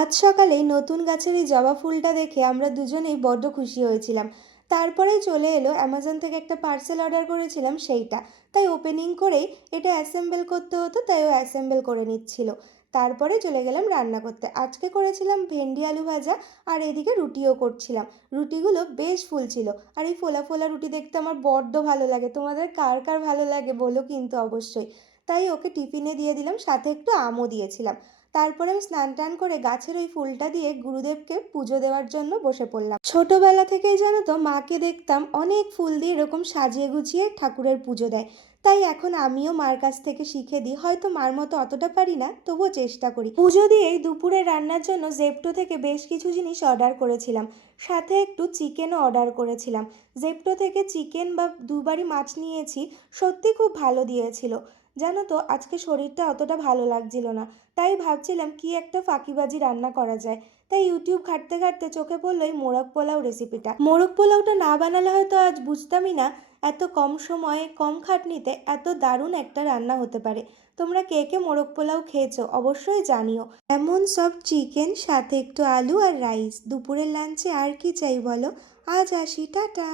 আজ সকালেই নতুন গাছের এই জবা ফুলটা দেখে আমরা দুজনেই বড্ড খুশি হয়েছিলাম। তারপরেই চলে এলো অ্যামাজন থেকে একটা পার্সেল অর্ডার করেছিলাম সেইটা। তাই ওপেনিং করেই এটা অ্যাসেম্বল করতে হতো, তাই ও অ্যাসেম্বল করে নিচ্ছিল। তারপরে চলে গেলাম রান্না করতে। আজকে করেছিলাম ভেন্ডি আলু ভাজা, আর এদিকে রুটিও করছিলাম। রুটিগুলো বেশ ফুলছিল, আর এই ফোলা ফোলা রুটি দেখতে আমার বড্ড ভালো লাগে। তোমাদের কার কার ভালো লাগে বলো কিন্তু অবশ্যই। তাই ওকে টিফিনে দিয়ে দিলাম, সাথে একটু আমও দিয়েছিলাম। তারপরে আমি স্নান টান করে গাছের ওই ফুলটা দিয়ে গুরুদেবকে পুজো দেওয়ার জন্য বসে পড়লাম। ছোটবেলা থেকেই জানো তো মাকে দেখতাম অনেক ফুল দিয়ে এরকম সাজিয়ে গুছিয়ে ঠাকুরের পুজো দেয়। তাই এখন আমিও মার কাছ থেকে শিখে দিই, হয়তো মার মতো অতটা পারি না, তবুও চেষ্টা করি। পুজো দিয়েই দুপুরে রান্নার জন্য জেপ্টো থেকে বেশ কিছু জিনিস অর্ডার করেছিলাম, সাথে একটু চিকেনও অর্ডার করেছিলাম। জেপ্টো থেকে চিকেন বা দুবারই মাছ নিয়েছি, সত্যি খুব ভালো দিয়েছিল। জানো তো আজকে শরীরটা অতটা ভালো লাগছিল না, তাই ভাবছিলাম কি একটা ফাঁকিবাজি রান্না করা যায়। তাই ইউটিউব ঘাঁটতে ঘাঁটতে চোখে পড়লো এই মোরগ পোলাও রেসিপিটা। মোরগ পোলাওটা না বানালে হয়তো আজ বুঝতামই না এত কম সময়ে কম খাটনিতে এত দারুণ একটা রান্না হতে পারে। তোমরা কে কে মোরগ পোলাও খেয়েছো অবশ্যই জানিও। এমন সব চিকেন, সাথে একটু আলু আর রাইস, দুপুরের লাঞ্চে আর কি চাই বলো। আজ আসি, টাটা।